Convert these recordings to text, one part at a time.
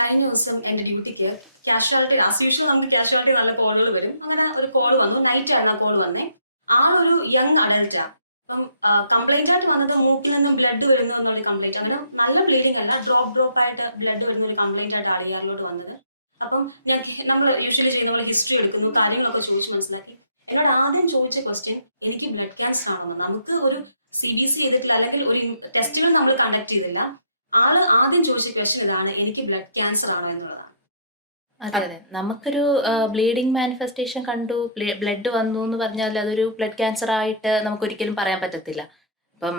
കഴിഞ്ഞ ദിവസം എന്റെ ഡ്യൂട്ടിക്ക് ക്യാഷ്വാലിറ്റി ആസ് യൂഷ്വൽ നമുക്ക് ക്യാഷ്വാലിറ്റി നല്ല കോളുകൾ വരും. അങ്ങനെ ഒരു കോൾ വന്നു. നൈറ്റ് ആയിരുന്നു ആ കോൾ വന്നേ. ആളൊരു യങ് അഡൽറ്റാ അപ്പം കംപ്ലൈന്റ് ആയിട്ട് വന്നത് മൂക്കിൽ നിന്നും ബ്ലഡ് വരുന്നു എന്നുള്ള കംപ്ലൈന്റ് അങ്ങനെ നല്ല ബ്ലീഡിങ് അല്ല. ഡ്രോപ്പ് ഡ്രോപ്പ് ആയിട്ട് ബ്ലഡ് വരുന്ന ഒരു കംപ്ലൈന്റ് ആയിട്ട് ആളിയാറിലോട്ട് വന്നത്. അപ്പം ഞാൻ നമ്മൾ യൂഷ്വലി ചെയ്യുന്ന പോലെ ഹിസ്റ്ററി എടുക്കുന്നു കാര്യങ്ങളൊക്കെ ചോദിച്ച് മനസ്സിലാക്കി. എന്നോട് ആദ്യം ചോദിച്ച ക്വസ്റ്റ്യൻ എനിക്ക് ബ്ലഡ് ക്യാൻസർ ആണെന്ന് നമുക്ക് ഒരു സി ബി സി ചെയ്തിട്ടില്ല അല്ലെങ്കിൽ ഒരു ടെസ്റ്റുകൾ നമ്മൾ കണ്ടക്ട് ചെയ്തില്ല. ആൾ ആദ്യം ചോദിച്ച ക്വസ്റ്റ്യൻ ഇതാണ് എനിക്ക് ബ്ലഡ് ക്യാൻസർ ആണോ എന്നുള്ളതാണ്. അതെ അതെ. നമുക്കൊരു ബ്ലീഡിംഗ് മാനിഫെസ്റ്റേഷൻ കണ്ടു ബ്ലഡ് വന്നു എന്ന് പറഞ്ഞാൽ അതൊരു ബ്ലഡ് ക്യാൻസർ ആയിട്ട് നമുക്ക് ഒരിക്കലും പറയാൻ പറ്റത്തില്ല. ഇപ്പം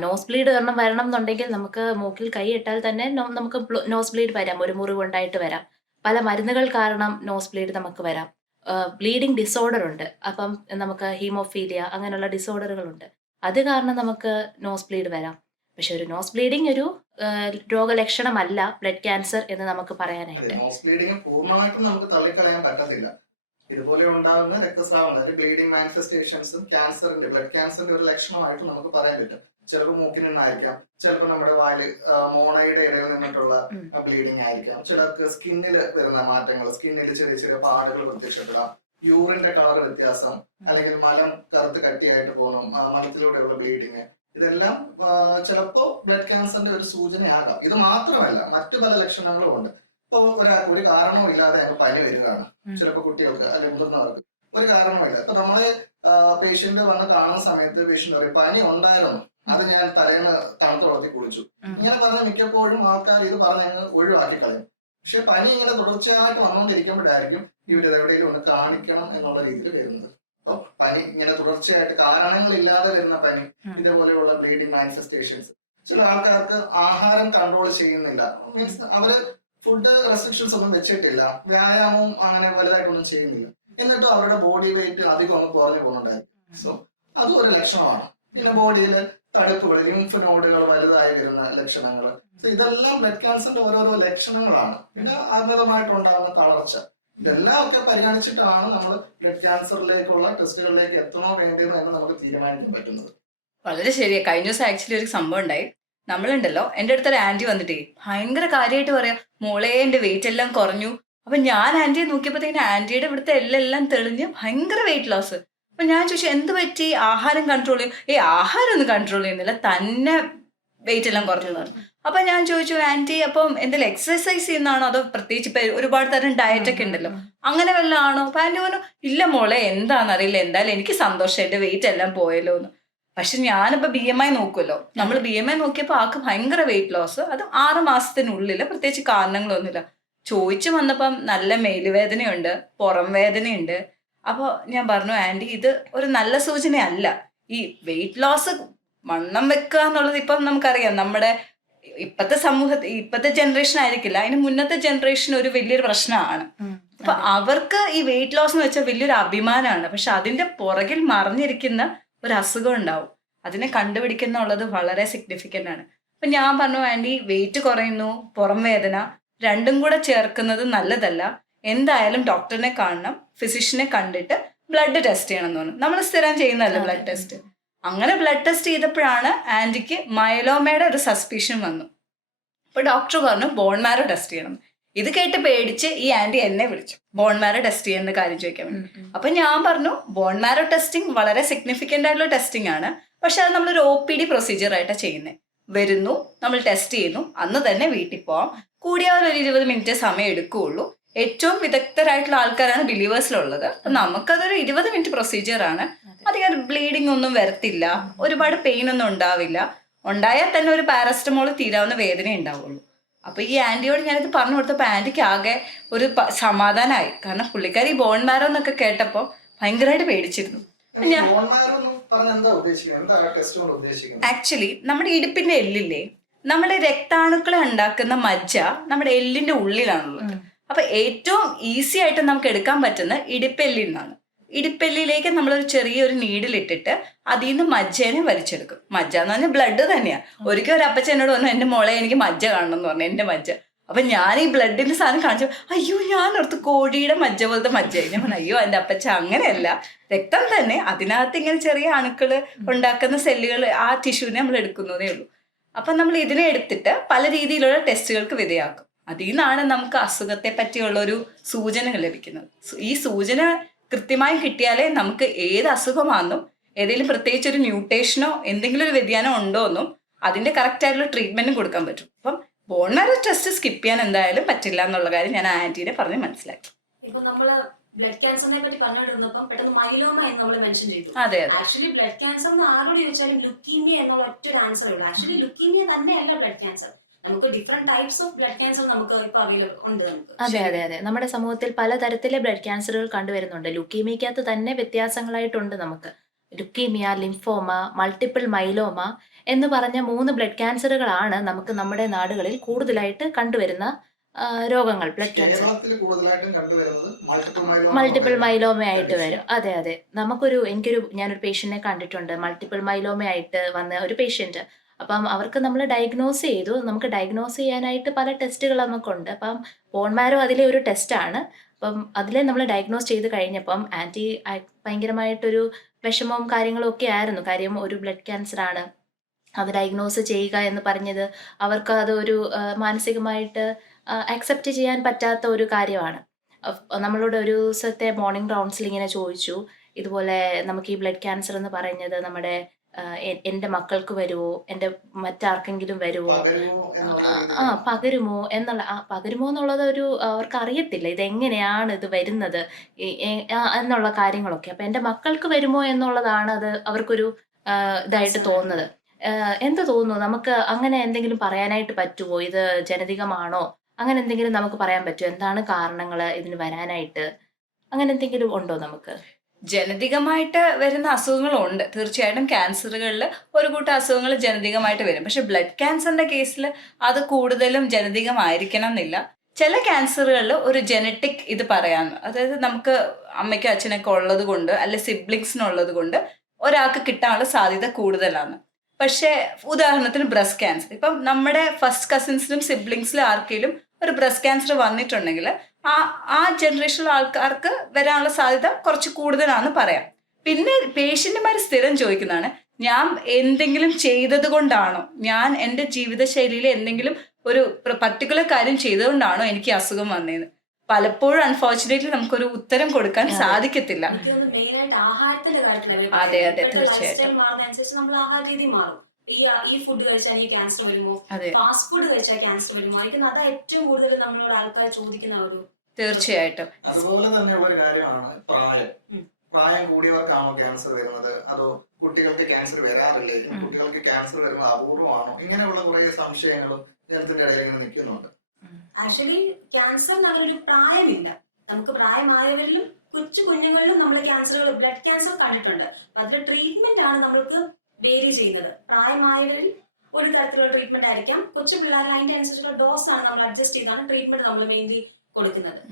നോസ് ബ്ലീഡ് വരണം വരണം എന്നുണ്ടെങ്കിൽ നമുക്ക് മൂക്കിൽ കൈ ഇട്ടാൽ തന്നെ നമുക്ക് നോസ് ബ്ലീഡ് വരാം ഒരു മുറിവ് ഉണ്ടായിട്ട് വരാം. പല മരുന്നുകൾ കാരണം നോസ് ബ്ലീഡ് നമുക്ക് വരാം. ബ്ലീഡിങ് ഡിസോർഡർ ഉണ്ട്. അപ്പം നമുക്ക് ഹീമോഫീലിയ അങ്ങനെയുള്ള ഡിസോർഡറുകളുണ്ട് അത് കാരണം നമുക്ക് നോസ് ബ്ലീഡ് വരാം. പക്ഷെ ഒരു നോസ് ബ്ലീഡിങ് ഒരു രോഗലക്ഷണമല്ല ബ്ലഡ് ക്യാൻസർ എന്ന് നമുക്ക് പറയാനായിട്ട്. നോസ് ബ്ലീഡിങ് പൂർണമായിട്ടും നമുക്ക് തള്ളിക്കളയാൻ പറ്റത്തില്ല. ഇതുപോലെ ഉണ്ടാകുന്ന രക്തസ്രാവങ്ങൾ ഒരു ബ്ലീഡിങ് മാനിഫെസ്റ്റേഷൻസും ക്യാൻസറിന്റെ ബ്ലഡ് ക്യാൻസറിന്റെ ഒരു ലക്ഷണമായിട്ട് നമുക്ക് പറയാൻ പറ്റും. ചിലപ്പോൾ മൂക്കിൽ നിന്നായിരിക്കാം ചിലപ്പോൾ നമ്മുടെ വായിൽ മോണയുടെ ഇടയിൽ നിന്നിട്ടുള്ള ബ്ലീഡിംഗ് ബ്ലീഡിങ് ആയിരിക്കാം. ചിലർക്ക് സ്കിന്നിൽ വരുന്ന മാറ്റങ്ങൾ സ്കിന്നിൽ ചെറിയ ചെറിയ പാടുകൾ പ്രത്യക്ഷപ്പെടാം. യൂറിന്റെ കളർ വ്യത്യാസം അല്ലെങ്കിൽ മലം കറുത്ത് കട്ടിയായിട്ട് പോകണം മലത്തിലൂടെയുള്ള ബ്ലീഡിങ് ഇതെല്ലാം ചിലപ്പോ ബ്ലഡ് ക്യാൻസറിന്റെ ഒരു സൂചനയാകാം. ഇത് മാത്രമല്ല മറ്റു പല ലക്ഷണങ്ങളും ഉണ്ട്. ഇപ്പോ ഒരാൾക്ക് ഒരു കാരണവും ഇല്ലാതെ അങ്ങ് പനി വരികയാണ്. ചിലപ്പോ ചിലപ്പോൾ കുട്ടികൾക്ക് അല്ലെങ്കിൽ മുതിർന്നവർക്ക്. ഒരു കാരണവുമില്ല ഇപ്പൊ നമ്മൾ പേഷ്യന്റ് വന്ന് കാണുന്ന സമയത്ത് പേഷ്യന്റ് പറയും പനി ഉണ്ടായിരുന്നു. അത് ഞാൻ തലേന്ന് തണുത്ത വെള്ളത്തിൽ കുളിച്ചു. ഇങ്ങനെ പറഞ്ഞ മിക്കപ്പോഴും ആൾക്കാർ ഇത് പറഞ്ഞ് അങ്ങ് ഒഴിവാക്കി കളയും. പക്ഷെ പനി ഇങ്ങനെ തുടർച്ചയായിട്ട് വന്നുകൊണ്ടിരിക്കുമ്പോഴായിരിക്കും ഇവരത് എവിടെയെങ്കിലും ഒന്ന് കാണിക്കണം എന്നുള്ള രീതിയിൽ വരുന്നത്. പനി ഇങ്ങനെ തുടർച്ചയായിട്ട് കാരണങ്ങൾ ഇല്ലാതെ വരുന്ന പനി. ഇതേപോലെയുള്ള ബ്ലീഡിംഗ് മാനിഫെസ്റ്റേഷൻസ്. ചില ആൾക്കാർക്ക് ആഹാരം കൺട്രോൾ ചെയ്യുന്നില്ല. മീൻസ് അവർ ഫുഡ് റെസ്ട്രിക്ഷൻസ് ഒന്നും വെച്ചിട്ടില്ല. വ്യായാമവും അങ്ങനെ വലുതായിട്ടൊന്നും ചെയ്യുന്നില്ല. എന്നിട്ടും അവരുടെ ബോഡി വെയിറ്റ് അധികം ഒന്ന് കുറഞ്ഞു പോകുന്നുണ്ടായിരിക്കും സോ അതും ഒരു ലക്ഷണമാണ്. പിന്നെ ബോഡിയിൽ തടുപ്പുകൾ ലിംഫ് നോഡുകൾ വലുതായി വരുന്ന ലക്ഷണങ്ങൾ ഇതെല്ലാം ബ്ലഡ് ക്യാൻസറിന്റെ ഓരോരോ ലക്ഷണങ്ങളാണ്. പിന്നെ അമിതമായിട്ടുണ്ടാകുന്ന തളർച്ച. ഇതെല്ലാം ഒക്കെ പരിഗണിച്ചിട്ടാണ് നമ്മൾ ബ്ലഡ് ക്യാൻസറിലേക്കുള്ള ടെസ്റ്റുകളിലേക്ക് എത്തണോ വേണ്ടതെന്ന് എന്ന് നമുക്ക് തീരുമാനിക്കാൻ പറ്റുന്നത്. വളരെ ശരിയാ. കഴിഞ്ഞ ദിവസം ആക്ച്വലി ഒരു സംഭവം ഉണ്ടായി. നമ്മളുണ്ടല്ലോ എന്റെ അടുത്തൊരു ആന്റി വന്നിട്ടേ ഭയങ്കര കാര്യമായിട്ട് പറയാ മോളെ എന്റെ വെയിറ്റ് എല്ലാം കുറഞ്ഞു. അപ്പൊ ഞാൻ ആന്റിയെ നോക്കിയപ്പോഴത്തേക്കിന് ആന്റിയുടെ ഇവിടുത്തെ എല്ലാം തെളിഞ്ഞ് ഭയങ്കര വെയിറ്റ് ലോസ് അപ്പൊ ഞാൻ ചോദിച്ചു എന്ത് പറ്റി? ആഹാരം കൺട്രോൾ ചെയ്യും? ഏ ആഹാരം ഒന്നും കൺട്രോൾ ചെയ്യുന്നില്ല. തന്നെ വെയിറ്റ് എല്ലാം കുറഞ്ഞു പറഞ്ഞു. അപ്പൊ ഞാൻ ചോദിച്ചു ആന്റി അപ്പം എന്തെങ്കിലും എക്സസൈസ് ചെയ്യുന്നതാണോ? അതോ പ്രത്യേകിച്ച് ഇപ്പൊ ഒരുപാട് തരം ഡയറ്റ് ഒക്കെ ഉണ്ടല്ലോ. അങ്ങനെ വല്ല ആണോ? അപ്പൊ ആന്റി പറഞ്ഞു ഇല്ല മോളെ എന്താണെന്നറിയില്ല. എന്തായാലും എനിക്ക് സന്തോഷം. എന്റെ വെയിറ്റ് എല്ലാം പോയല്ലോ എന്ന്. പക്ഷെ ഞാനിപ്പോ ബി എം ഐ നോക്കുമല്ലോ നമ്മൾ ബി എം ഐ നോക്കിയപ്പോൾ ആൾക്ക് ഭയങ്കര വെയിറ്റ് ലോസ് അത് ആറ് മാസത്തിനുള്ളിൽ പ്രത്യേകിച്ച് കാരണങ്ങളൊന്നുമില്ല. ചോദിച്ചു വന്നപ്പം നല്ല മേലുവേദനയുണ്ട് പുറം വേദനയുണ്ട്. അപ്പോൾ ഞാൻ പറഞ്ഞു ആന്റി ഇത് ഒരു നല്ല സൂചനയല്ല. ഈ വെയിറ്റ് ലോസ് വണ്ണം വെക്കുക എന്നുള്ളത് ഇപ്പം നമുക്കറിയാം. നമ്മുടെ ഇപ്പത്തെ സമൂഹത്തിൽ ഇപ്പത്തെ ജനറേഷൻ ആയിരിക്കില്ല. അതിന് മുന്നത്തെ ജനറേഷൻ ഒരു വലിയൊരു പ്രശ്നമാണ്. അപ്പൊ അവർക്ക് ഈ വെയിറ്റ് ലോസ് എന്ന് വെച്ചാൽ വലിയൊരു അഭിമാനമാണ്. പക്ഷെ അതിന്റെ പുറകിൽ മറിഞ്ഞിരിക്കുന്ന ഒരു അസുഖം ഉണ്ടാവും. അതിനെ കണ്ടുപിടിക്കുന്നുള്ളത് വളരെ സിഗ്നിഫിക്കന്റ് ആണ്. അപ്പൊ ഞാൻ പറഞ്ഞു ആന്റി വെയിറ്റ് കുറയുന്നു പുറം വേദന രണ്ടും കൂടെ ചേർക്കുന്നത് നല്ലതല്ല. എന്തായാലും ഡോക്ടറിനെ കാണണം ഫിസിഷ്യനെ കണ്ടിട്ട് ബ്ലഡ് ടെസ്റ്റ് ചെയ്യണം എന്ന് പറഞ്ഞു. നമ്മൾ സ്ഥിരം ചെയ്യുന്നതല്ല ബ്ലഡ് ടെസ്റ്റ് അങ്ങനെ ബ്ലഡ് ടെസ്റ്റ് ചെയ്തപ്പോഴാണ് ആന്റിക്ക് മയലോമയുടെ ഒരു സസ്പീഷൻ വന്നു. അപ്പോൾ ഡോക്ടർ പറഞ്ഞു ബോൺ മാരോ ടെസ്റ്റ് ചെയ്യണം. ഇത് കേട്ട് പേടിച്ച് ഈ ആന്റി എന്നെ വിളിച്ചു. ബോൺ മാരോ ടെസ്റ്റ് ചെയ്യുന്ന കാര്യം ചോദിക്കാൻ വേണ്ടി. അപ്പൊ ഞാൻ പറഞ്ഞു ബോൺ മാരോ ടെസ്റ്റിംഗ് വളരെ സിഗ്നിഫിക്കന്റ് ആയിട്ടുള്ള ടെസ്റ്റിംഗ് ആണ്. പക്ഷെ അത് നമ്മളൊരു ഒ പി ഡി പ്രൊസീജിയർ ആയിട്ടാണ് ചെയ്യുന്നത് വരുന്നു നമ്മൾ ടെസ്റ്റ് ചെയ്യുന്നു അന്ന് തന്നെ വീട്ടിൽ പോവാം. കൂടിയാൽ ഒരു ഇരുപത് മിനിറ്റ് സമയം എടുക്കുകയുള്ളൂ. ഏറ്റവും വിദഗ്ധരായിട്ടുള്ള ആൾക്കാരാണ് ബിലീവേഴ്സിലുള്ളത് അപ്പൊ നമുക്കതൊരു ഇരുപത് മിനിറ്റ് പ്രൊസീജിയർ ആണ്. അധികം ബ്ലീഡിംഗ് ഒന്നും വരത്തില്ല. ഒരുപാട് പെയിൻ ഒന്നും ഉണ്ടാവില്ല. ഉണ്ടായാൽ തന്നെ ഒരു പാരസ്റ്റമോൾ തീരാവുന്ന വേദന ഉണ്ടാവുള്ളൂ. അപ്പൊ ഈ ആന്റിയോട് ഞാനിത് പറഞ്ഞു കൊടുത്തപ്പോൾ ആന്റിക്ക് ആകെ ഒരു സമാധാനമായി കാരണം പുള്ളിക്കാരി ബോൺ മാരോ എന്നൊക്കെ കേട്ടപ്പോൾ ഭയങ്കരമായിട്ട് പേടിച്ചിരുന്നു. ഞാൻ- ഫോൺമാരൊന്നും പറഞ്ഞ എന്താ ഉദ്ദേശിക്കുന്നത്? എന്താ ടെസ്റ്റ് കൊണ്ട് ഉദ്ദേശിക്കുന്നത്? ആക്ച്വലി നമ്മുടെ ഇടുപ്പിന്റെ എല്ലില്ലേ? നമ്മുടെ രക്താണുക്കളെ ഉണ്ടാക്കുന്ന മജ്ജ നമ്മുടെ എല്ലിന്റെ ഉള്ളിലാണുള്ളത്. അപ്പൊ ഏറ്റവും ഈസി ആയിട്ട് നമുക്ക് എടുക്കാൻ പറ്റുന്ന ഇടിപ്പെല്ലിൽ നിന്നാണ് ഇടിപ്പെല്ലിലേക്ക് നമ്മളൊരു ചെറിയൊരു നീഡിലിട്ടിട്ട് അതിൽ നിന്ന് മജ്ജേനെ വലിച്ചെടുക്കും. മജ്ജ എന്ന് പറഞ്ഞാൽ ബ്ലഡ് തന്നെയാ. ഒരിക്കൽ ഒരു അപ്പച്ച എന്നോട് എന്റെ മോളെ എനിക്ക് മജ്ജ കാണണം എന്ന് പറഞ്ഞു. എന്റെ മജ്ജ? അപ്പൊ ഞാൻ ഈ ബ്ലഡിന്റെ സാധനം കാണിച്ചു. അയ്യോ ഞാൻ ഓർത്ത് കോഴിയുടെ മജ്ജ പോലത്തെ മജ്ജ ഞാൻ പറഞ്ഞു അയ്യോ എന്റെ അപ്പച്ച അങ്ങനെയല്ല. രക്തം തന്നെ. അതിനകത്ത് ഇങ്ങനെ ചെറിയ അണുക്കൾ ഉണ്ടാക്കുന്ന സെല്ലുകൾ ആ ടിഷ്യൂവിനെ നമ്മൾ എടുക്കുന്നതേ ഉള്ളൂ. അപ്പൊ നമ്മൾ ഇതിനെ എടുത്തിട്ട് പല രീതിയിലുള്ള ടെസ്റ്റുകൾക്ക് വിധേയാക്കും. അതിൽ നിന്നാണ് നമുക്ക് അസുഖത്തെ പറ്റിയുള്ള ഒരു സൂചനകൾ ലഭിക്കുന്നത് ഈ സൂചന കൃത്യമായി കിട്ടിയാലേ നമുക്ക് ഏത് അസുഖമാണെന്നും ഏതെങ്കിലും പ്രത്യേകിച്ച് ഒരു മ്യൂട്ടേഷനോ എന്തെങ്കിലും ഒരു വ്യതിയാനം ഉണ്ടോ എന്നും അതിന്റെ കറക്റ്റ് ആയിട്ടുള്ള ട്രീറ്റ്മെന്റും കൊടുക്കാൻ പറ്റും. അപ്പം ബോൺ മാരോ ടെസ്റ്റ് സ്കിപ്പ് ചെയ്യാൻ എന്തായാലും പറ്റില്ല എന്നുള്ള കാര്യം ഞാൻ ആന്റീനെ പറഞ്ഞ് മനസ്സിലാക്കി. ഇപ്പൊ നമ്മൾ ബ്ലഡ് ക്യാൻസറിനെ പറ്റി പറഞ്ഞുകൊണ്ടിരുന്നപ്പം പെട്ടെന്ന് മൈലോമ എന്ന് നമ്മൾ മെൻഷൻ ചെയ്തു. അതെ ആക്ച്വലി ബ്ലഡ് ക്യാൻസർ എന്ന് ആരോട് ചോദിച്ചാലും ലുക്കീമിയ എന്നുള്ള ഒറ്റ ഒരു ആൻസർ ഉള്ളൂ. ആക്ച്വലി ലുക്കീമിയ തന്നെയല്ല ബ്ലഡ് ക്യാൻസർ നമുക്ക് different types of blood cancer നമുക്ക് അവൈലബിൾ ഉണ്ട് നമുക്ക്. അതെ അതെ അതെ. നമ്മുടെ സമൂഹത്തിൽ പലതരത്തിലെ ബ്ലഡ് ക്യാൻസറുകൾ കണ്ടുവരുന്നുണ്ട്. ലുക്കീമിയക്കകത്ത് തന്നെ വ്യത്യാസങ്ങളായിട്ടുണ്ട് നമുക്ക്. ലുക്കീമിയ ലിംഫോമ മൾട്ടിപ്പിൾ മൈലോമ എന്ന് പറഞ്ഞ മൂന്ന് ബ്ലഡ് ക്യാൻസറുകളാണ് നമുക്ക് നമ്മുടെ നാടുകളിൽ കൂടുതലായിട്ട് കണ്ടുവരുന്ന രോഗങ്ങൾ ബ്ലഡ് ക്യാൻസർ കേരളത്തിൽ കൂടുതലായിട്ടും കണ്ടുവരുന്നത് മൾട്ടിപ്പിൾ മൈലോമ മൾട്ടിപ്പിൾ മൈലോമ ആയിട്ട് വരും. അതെ അതെ. നമുക്കൊരു എനിക്കൊരു ഞാനൊരു പേഷ്യന്റിനെ കണ്ടിട്ടുണ്ട്. മൾട്ടിപ്പിൾ മൈലോമ ആയിട്ട് വന്ന ഒരു പേഷ്യന്റ് അപ്പം അവർക്ക് നമ്മൾ ഡയഗ്നോസ് ചെയ്തു. നമുക്ക് ഡയഗ്നോസ് ചെയ്യാനായിട്ട് പല ടെസ്റ്റുകൾ നമുക്കുണ്ട്. അപ്പം ബോൺമാരോ അതിലെ ഒരു ടെസ്റ്റാണ് അപ്പം അതിലെ നമ്മൾ ഡയഗ്നോസ് ചെയ്ത് കഴിഞ്ഞപ്പം ആന്റി ഭയങ്കരമായിട്ടൊരു വിഷമവും കാര്യങ്ങളും ഒക്കെ ആയിരുന്നു. കാര്യം ഒരു ബ്ലഡ് ക്യാൻസർ ആണ്. അത് ഡയഗ്നോസ് ചെയ്യുക എന്ന് പറഞ്ഞത് അവർക്ക് അതൊരു മാനസികമായിട്ട് അക്സെപ്റ്റ് ചെയ്യാൻ പറ്റാത്ത ഒരു കാര്യമാണ്. നമ്മളോട് ഒരു ദിവസത്തെ മോർണിംഗ് റൗണ്ട്സിൽ ഇങ്ങനെ ചോദിച്ചു. ഇതുപോലെ നമുക്ക് ഈ ബ്ലഡ് ക്യാൻസർ എന്ന് പറയുന്നത് നമ്മുടെ എന്റെ മക്കൾക്ക് വരുമോ എന്റെ മറ്റാർക്കെങ്കിലും വരുമോ ആ. പകരുമോ എന്നുള്ള ആ പകരുമോ എന്നുള്ളത് ഒരു അവർക്ക് അറിയത്തില്ല. ഇത് എങ്ങനെയാണ് ഇത് വരുന്നത് എന്നുള്ള കാര്യങ്ങളൊക്കെ. അപ്പൊ എന്റെ മക്കൾക്ക് വരുമോ എന്നുള്ളതാണ് അത് അവർക്കൊരു ഇതായിട്ട് തോന്നുന്നത്. എന്ത് തോന്നുന്നു? നമുക്ക് അങ്ങനെ എന്തെങ്കിലും പറയാനായിട്ട് പറ്റുമോ ഇത് ജനതികമാണോ അങ്ങനെ എന്തെങ്കിലും നമുക്ക് പറയാൻ പറ്റുമോ എന്താണ് കാരണങ്ങൾ ഇതിന് വരാനായിട്ട്? അങ്ങനെ എന്തെങ്കിലും ഉണ്ടോ നമുക്ക്? ജനതികമായിട്ട് വരുന്ന അസുഖങ്ങളുണ്ട്. തീർച്ചയായിട്ടും ക്യാൻസറുകളിൽ ഒരു കൂട്ടം അസുഖങ്ങൾ ജനതികമായിട്ട് വരും. പക്ഷെ ബ്ലഡ് ക്യാൻസറിന്റെ കേസിൽ അത് കൂടുതലും ജനതികമായിരിക്കണം എന്നില്ല ചില ക്യാൻസറുകളിൽ ഒരു ജനറ്റിക് ഇത് പറയാം അതായത് നമുക്ക് അമ്മയ്ക്കും അച്ഛനൊക്കെ ഉള്ളത് കൊണ്ട് അല്ലെ സിബ്ലിങ്സിനുള്ളത് കൊണ്ട് ഒരാൾക്ക് കിട്ടാനുള്ള സാധ്യത കൂടുതലാണ്. പക്ഷേ ഉദാഹരണത്തിന് ബ്രസ്റ്റ് ക്യാൻസർ. ഇപ്പം നമ്മുടെ ഫസ്റ്റ് കസിൻസിനും സിബ്ലിങ്സിലും ആർക്കെങ്കിലും ഒരു ബ്രസ്റ്റ് ക്യാൻസർ വന്നിട്ടുണ്ടെങ്കിൽ ആ ആ ജനറേഷനിലെ ആൾക്കാർക്ക് വരാനുള്ള സാധ്യത കുറച്ച് കൂടുതലാണെന്ന് പറയാം. പിന്നെ പേഷ്യന്റുമാർ സ്ഥിരം ചോദിക്കുന്നതാണ് ഞാൻ എന്തെങ്കിലും ചെയ്തത് കൊണ്ടാണോ? ഞാൻ എന്റെ ജീവിതശൈലിയിൽ എന്തെങ്കിലും ഒരു പർട്ടിക്കുലർ കാര്യം ചെയ്തുകൊണ്ടാണോ എനിക്ക് അസുഖം വന്നത് പലപ്പോഴും അൺഫോർച്ചുനേറ്റ്ലി നമുക്കൊരു ഉത്തരം കൊടുക്കാൻ. സാധിക്കത്തില്ല. അതെ, അതെ, തീർച്ചയായിട്ടും. ഈ ഈ ഫുഡ് കഴിച്ചാൽ ഈ ക്യാൻസർ വരുമോ? ഫാസ്റ്റ് ഫുഡ് കഴിച്ചാൽ ക്യാൻസർ വരുമോ? എനിക്ക് അതാ ഏറ്റവും കൂടുതൽ നമ്മളോട് ആൾക്കാർ ചോദിക്കുന്ന ഒരു തീർച്ചയായിട്ടും. അതുപോലെ തന്നെ ഒരു കാര്യമാണ് പ്രായം. പ്രായം കൂടിയവർക്കാണോ ക്യാൻസർ വരുന്നത്? അതോ കുട്ടികൾക്ക് ക്യാൻസർ വരാറില്ലേ? കുട്ടികൾക്ക് ക്യാൻസർ വരുന്നത് അപൂർവമാണോ? ഇങ്ങനെയുള്ള കുറെ സംശയങ്ങളും നേരത്തിന്റെ ഇടയിൽ ഇങ്ങനെ നിൽക്കുന്നുണ്ട്. ആക്ച്വലി ക്യാൻസറിന് അങ്ങനെ ഒരു പ്രായമില്ല. നമുക്ക് പ്രായമായവരിലും കൊച്ചു കുഞ്ഞുങ്ങളിലും നമ്മൾ ക്യാൻസറുകൾ ബ്ലഡ് ക്യാൻസർ കണ്ടിട്ടുണ്ട്. അപ്പൊ അതിന്റെ ട്രീറ്റ്മെന്റ് ആണ് നമ്മൾക്ക് വേരി ചെയ്യുന്നത്. പ്രായമായവരിൽ ഒരു തരത്തിലുള്ള ട്രീറ്റ്മെന്റ് ആയിരിക്കാം. കൊച്ചു പിള്ളേർ അതിന്റെ അനുസരിച്ചുള്ള ഡോസ് ആണ് നമ്മൾ അഡ്ജസ്റ്റ് ചെയ്താണ് ട്രീറ്റ്മെന്റ് നമ്മൾ മെയിൻലി കൊടുക്കുന്നത്.